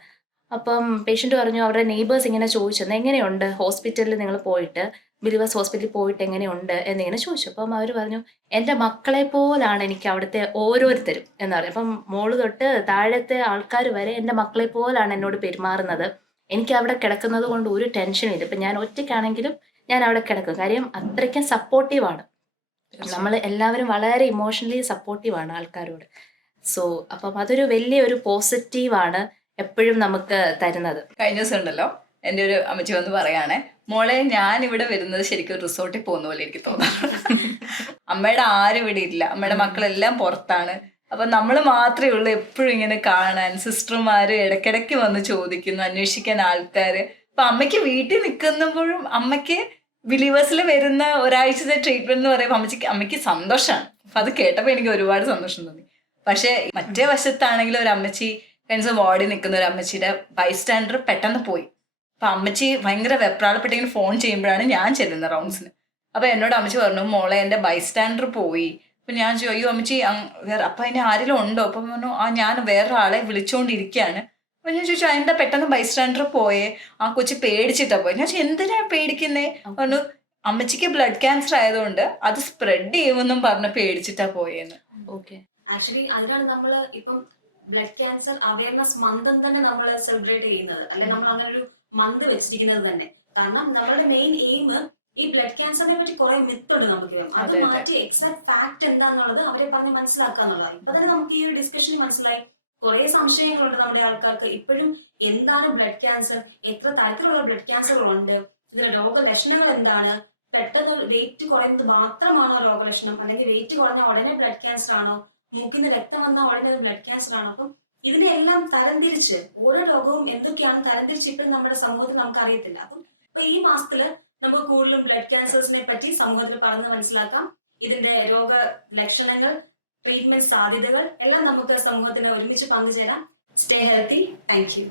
അപ്പം പേഷ്യന്റ് പറഞ്ഞു അവരുടെ നെയ്ബേഴ്സ് ഇങ്ങനെ ചോദിച്ചെന്ന് എങ്ങനെയുണ്ട്? ഹോസ്പിറ്റലിൽ നിങ്ങൾ പോയിട്ട്? ബിലിവേഴ്സ് ഹോസ്പിറ്റലിൽ പോയിട്ട് എങ്ങനെയുണ്ട് എന്നിങ്ങനെ ചോദിച്ചു. അപ്പം അവർ പറഞ്ഞു എന്റെ മക്കളെ പോലാണ് എനിക്ക് അവിടുത്തെ ഓരോരുത്തരും. എന്ന് പറഞ്ഞു. അപ്പം മോൾ തൊട്ട് താഴത്തെ ആൾക്കാർ വരെ എന്റെ മക്കളെ പോലാണ് എന്നോട് പെരുമാറുന്നത്. എനിക്ക് അവിടെ കിടക്കുന്നത് കൊണ്ട് ഒരു ടെൻഷനും ഇല്ല. ഇപ്പം ഞാൻ ഒറ്റയ്ക്കാണെങ്കിലും ഞാൻ അവിടെ കിടക്കും. കാര്യം അത്രയ്ക്കും സപ്പോർട്ടീവാണ് നമ്മൾ എല്ലാവരും വളരെ ഇമോഷണലി സപ്പോർട്ടീവാണ് ആൾക്കാരോട്. സോ അപ്പം അതൊരു വലിയൊരു പോസിറ്റീവാണ് എപ്പോഴും നമുക്ക് തരുന്നത്. കഴിഞ്ഞ ദിവസം ഉണ്ടല്ലോ? എന്റെ ഒരു അമ്മച്ചി വന്ന് പറയാണേ മോളെ ഞാൻ ഇവിടെ വരുന്നത് ശരിക്കും റിസോർട്ടിൽ പോകുന്ന പോലെ എനിക്ക് തോന്നാറുണ്ട് അമ്മയുടെ ആരും ഇവിടെ ഇല്ല. അമ്മയുടെ മക്കളെല്ലാം പുറത്താണ്. അപ്പൊ നമ്മൾ മാത്രമേ ഉള്ളൂ എപ്പോഴും ഇങ്ങനെ കാണാൻ. സിസ്റ്റർമാര് ഇടയ്ക്കിടയ്ക്ക് വന്ന് ചോദിക്കുന്നു അന്വേഷിക്കാൻ ആൾക്കാര്. അപ്പൊ അമ്മയ്ക്ക് വീട്ടിൽ നിൽക്കുമ്പോഴും അമ്മയ്ക്ക് ബിലീവേഴ്സിൽ വരുന്ന ഒരാഴ്ചത്തെ ട്രീറ്റ്മെന്റ് എന്ന് പറയുമ്പോൾ അമ്മച്ചിക്ക് അമ്മയ്ക്ക് സന്തോഷമാണ് അപ്പൊ അത് കേട്ടപ്പോൾ എനിക്ക് ഒരുപാട് സന്തോഷം തോന്നി. പക്ഷെ മറ്റേ വശത്താണെങ്കിൽ ഒരു അമ്മച്ചി കഴിഞ്ഞ വാർഡിൽ നിൽക്കുന്ന ഒരു അമ്മച്ചിയുടെ ബൈസ്റ്റാൻഡർ പെട്ടെന്ന് പോയി. അപ്പൊ അമ്മച്ചി ഭയങ്കര വെപ്രാളപ്പെട്ടിങ്ങനെ ഫോൺ ചെയ്യുമ്പോഴാണ് ഞാൻ ചെല്ലുന്നത് റൗണ്ട്സിന് അപ്പൊ എന്നോട് അമ്മച്ചി പറഞ്ഞു മോളെ എന്റെ ബൈസ്റ്റാൻഡർ പോയി. അപ്പൊ ഞാൻ ചോദിച്ചു അമ്മച്ചി വേറെ അപ്പൊ അതിന് ആരെങ്കിലും ഉണ്ടോ? അപ്പൊ പറഞ്ഞു ആ ഞാൻ വേറൊരാളെ വിളിച്ചുകൊണ്ടിരിക്കുകയാണ് അപ്പൊ ഞാൻ ചോദിച്ചു അതിന്റെ പെട്ടെന്ന് ബൈസ്റ്റാൻഡർ പോയേ? ആ കൊച്ചു പേടിച്ചിട്ടാ പോയി. ഞാൻ ചോദിച്ചു എന്തിനാ പേടിക്കുന്നേ? പറഞ്ഞു അമ്മച്ചിക്ക് ബ്ലഡ് ക്യാൻസർ ആയതുകൊണ്ട് അത് സ്പ്രെഡ് ചെയ്യുമെന്നും പറഞ്ഞ് പേടിച്ചിട്ടാ പോയെന്ന്. ഓക്കെ ആക്ച്വലി അതിനാണ് നമ്മൾ ഇപ്പം ബ്ലഡ് ക്യാൻസർ അവയർനെസ് മന്ത് തന്നെ നമ്മൾ സെലിബ്രേറ്റ് ചെയ്യുന്നത്. അല്ലെ നമ്മൾ അങ്ങനെ ഒരു മന്ത് വെച്ചിരിക്കുന്നത് തന്നെ. കാരണം നമ്മുടെ മെയിൻ എയിം ഈ ബ്ലഡ് ക്യാൻസറിനെ പറ്റി കുറെ മിത്ത് ഉണ്ട് നമുക്ക്. അത്. മാറ്റി എക്സാക്ട് ഫാക്ട് എന്താന്നുള്ളത് അവരെ പറഞ്ഞ് മനസ്സിലാക്കുക എന്നുള്ളത് ഇപ്പൊ തന്നെ നമുക്ക് ഈ ഒരു ഡിസ്കഷൻ മനസ്സിലായി. കുറെ സംശയങ്ങളുണ്ട് നമ്മുടെ ആൾക്കാർക്ക്. ഇപ്പോഴും എന്താണ് ബ്ലഡ് ക്യാൻസർ എത്ര തരത്തിലുള്ള ബ്ലഡ് ക്യാൻസറുകളുണ്ട് ഇതിന്റെ രോഗലക്ഷണങ്ങൾ എന്താണ്? പെട്ടെന്ന് വെയിറ്റ് കുറയുന്നത് മാത്രമാണോ രോഗലക്ഷണം? അല്ലെങ്കിൽ വെയിറ്റ് കുറഞ്ഞ ഉടനെ ബ്ലഡ് ക്യാൻസർ ആണോ? മൂക്കിന്ന് രക്തം വന്ന ഉടനെ ബ്ലഡ് ക്യാൻസർ ആണോ? അപ്പം ഇതിനെല്ലാം തരംതിരിച്ച് ഓരോ രോഗവും എന്തൊക്കെയാണ് തരംതിരിച്ച് ഇപ്പോഴും നമ്മുടെ സമൂഹത്തിൽ നമുക്ക് അറിയത്തില്ല അപ്പം അപ്പൊ ഈ മാസത്തിൽ നമുക്ക് കൂടുതലും ബ്ലഡ് ക്യാൻസേഴ്സിനെ പറ്റി സമൂഹത്തിൽ പറഞ്ഞു മനസ്സിലാക്കാം. ഇതിന്റെ രോഗ ലക്ഷണങ്ങൾ ട്രീറ്റ്മെന്റ് സാധ്യതകൾ എല്ലാം നമുക്ക് സമൂഹത്തിന് ഒരുമിച്ച് പങ്കുചേരാം. Stay healthy thank you